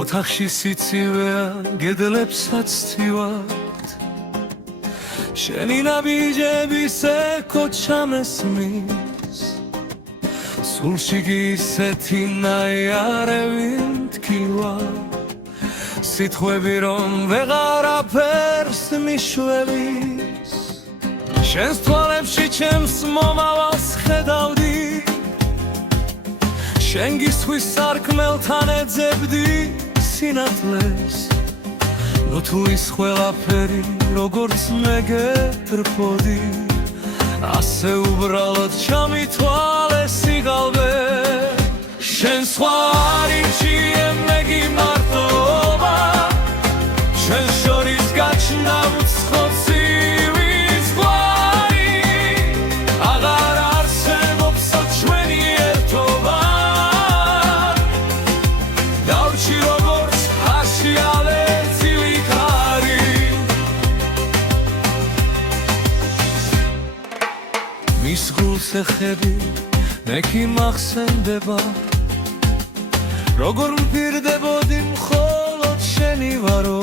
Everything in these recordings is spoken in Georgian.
ოთახში სიცივეა გედლებსაც ცივად შენი ნაბიჯების ექო ჩამესმის სულში კი ისეთი ნაიარევი მტკივა სიტყვები რომ ვეღარაფერს მიშველის შენს თვალებში ჩემს მომავალს ხედავდი შენ გისხვის სარკმელთან ეძებდი სინათლეს ნუ თუ ის ყველაფერი როგორც მე გეტრფოდი ასე უბრალოდ ჩამითვალე სიღალვე შენ სხვა არიჩიე მეგი მარტოობა შენ შორის გაჩნდა უცხო ცივის გვარი აღარ არსებობს ჩვენი ერთობა დავჭი როგორც ხაშიალე ცივი ქარი მის გულს ეხები მე კი მახსენდება როგორ მპირდებოდი მხოლოდ შენი ვარო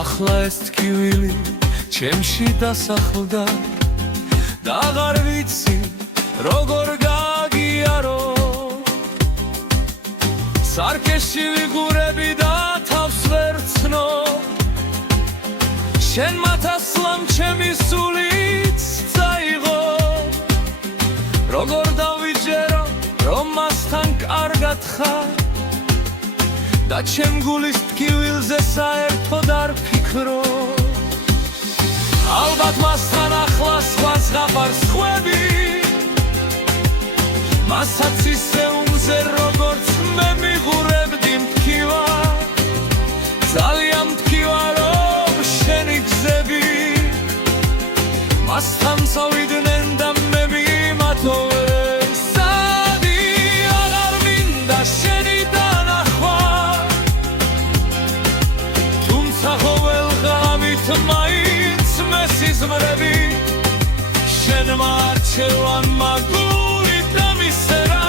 ახლა ეს ტკივილი ჩემში დასახლდა და აღარ ვიცი როგორ გაგიარო სარკეში ვიგურები და თავს ვერ ვცნობ შენ მათასლამ ჩემი სულიც წაიღო როგორ დავიჯერო რომ მასთან კარგად ხარ და ჩემ გულის ტკივილზე საერთოდ არ ფიქრო ალბათ მასთან ახლა სხვა ზღაპარს ხვები მასაც ისე უმზე როგორც მე მიღურებდი მტკივა ძალიან მტკივა რომ შენი გზები მასთან წავიდნენ და მე მიმათოვე მაინც მესიზმრები შენ მარჩევან მაგული დამისერა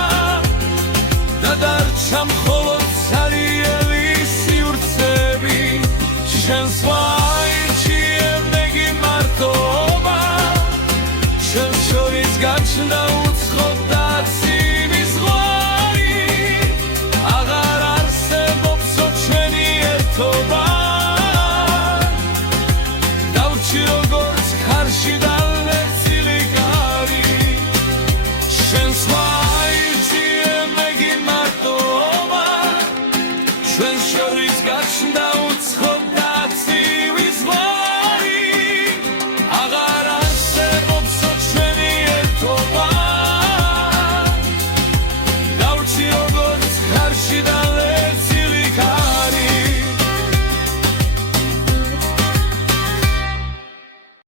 და დარჩა მხოლოდ ცარიელი სივრცები შენ სხვა არიჩიე მეგი მარტოობა შენ შორის გაჩნდა უცხო და ცივის ზღვარი აღარ არსებობს ჩვენი ერთობა როგორც ხარში დალეცილი კარი შენ სხვა არიჩიე მეგი მარტოობა შენ